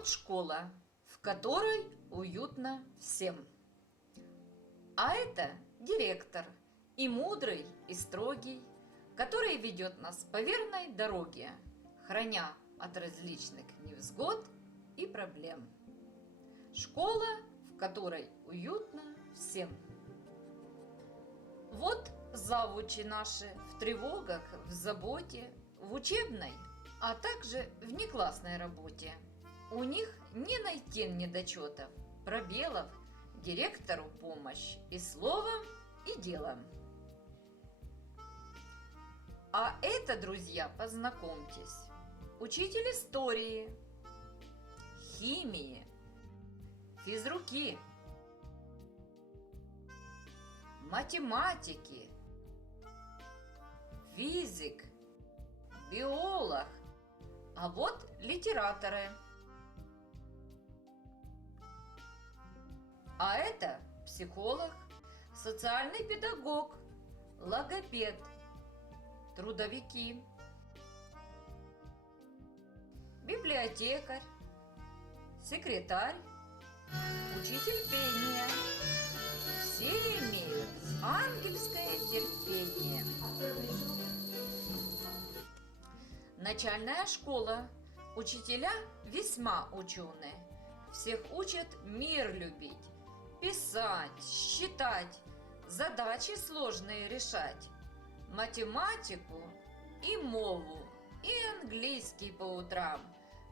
Вот школа, в которой уютно всем. А это директор, и мудрый, и строгий, который ведет нас по верной дороге, храня от различных невзгод и проблем. Школа, в которой уютно всем. Вот завучи наши в тревогах, в заботе, в учебной, а также в неклассной работе. У них не найти недочетов, пробелов, директору помощь и словом, и делом. А это, друзья, познакомьтесь, учитель истории, химии, физруки, математики, физик, биолог, а вот литераторы. А это психолог, социальный педагог, логопед, трудовики, библиотекарь, секретарь, учитель пения. Все имеют ангельское терпение. Начальная школа. Учителя весьма ученые. Всех учат мир любить, писать, считать, задачи сложные решать, математику и мову, и английский по утрам.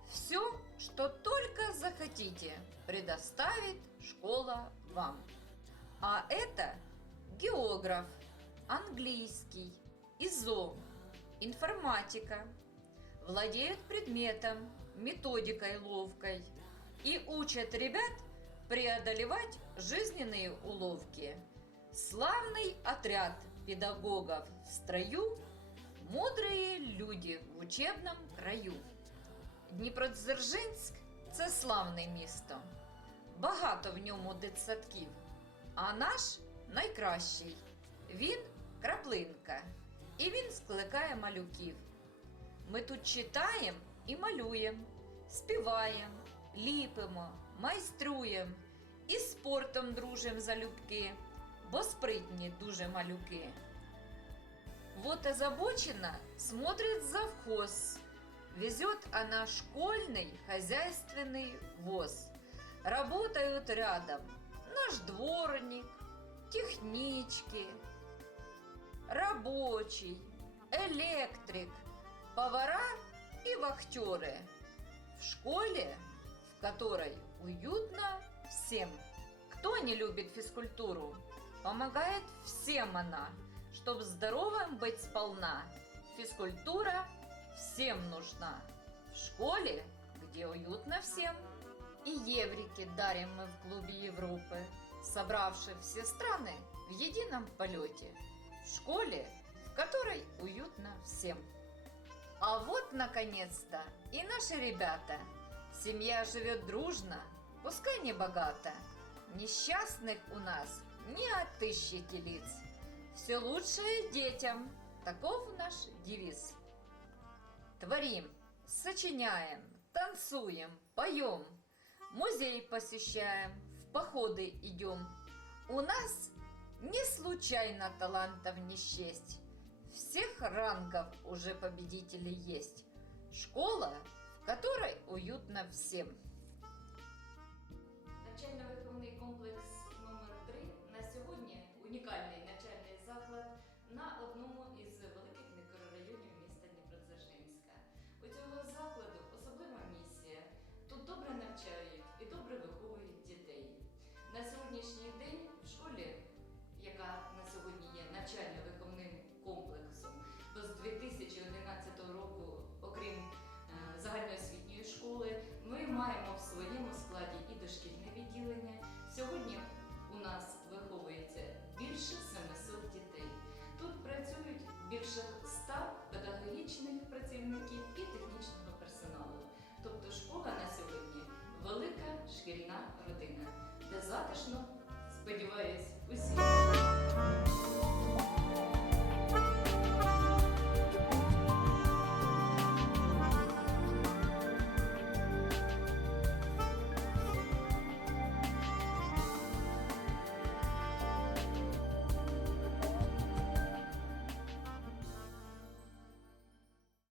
Все, что только захотите, предоставит школа вам. А это географ, английский, ИЗО, информатика. Владеют предметом, методикой ловкой и учат ребят преодолевать жизненные уловки. Славный отряд педагогов в строю, мудрые люди в учебном краю. Дніпродзержинськ це славне місто. Багато в ньому дитсадків, а наш найкращий. Він краплинка, і він скликає малюків. Ми тут читаємо і малюємо, співаємо, ліпимо, майструємо і спортом дружим залюбки, бо спритні дуже малюки. Вот озабоченно смотрит завхоз. Везет она школьный хозяйственный воз. Работают рядом наш дворник, технички, рабочий, электрик, повара и вахтеры. В школе, в которой уютно всем. Кто не любит физкультуру? Помогает всем она. Чтоб здоровым быть сполна, физкультура всем нужна. В школе, где уютно всем. И еврики дарим мы в клубе Европы, собравши все страны в едином полете. В школе, в которой уютно всем. А вот, наконец-то, и наши ребята. Семья живет дружно, пускай не богато. Несчастных у нас не отыщите лиц. Все лучшее детям. Таков наш девиз. Творим, сочиняем, танцуем, поем, музей посещаем, в походы идем. У нас не случайно талантов не счесть. Всех рангов уже победителей есть. Школа, которой уютно всем.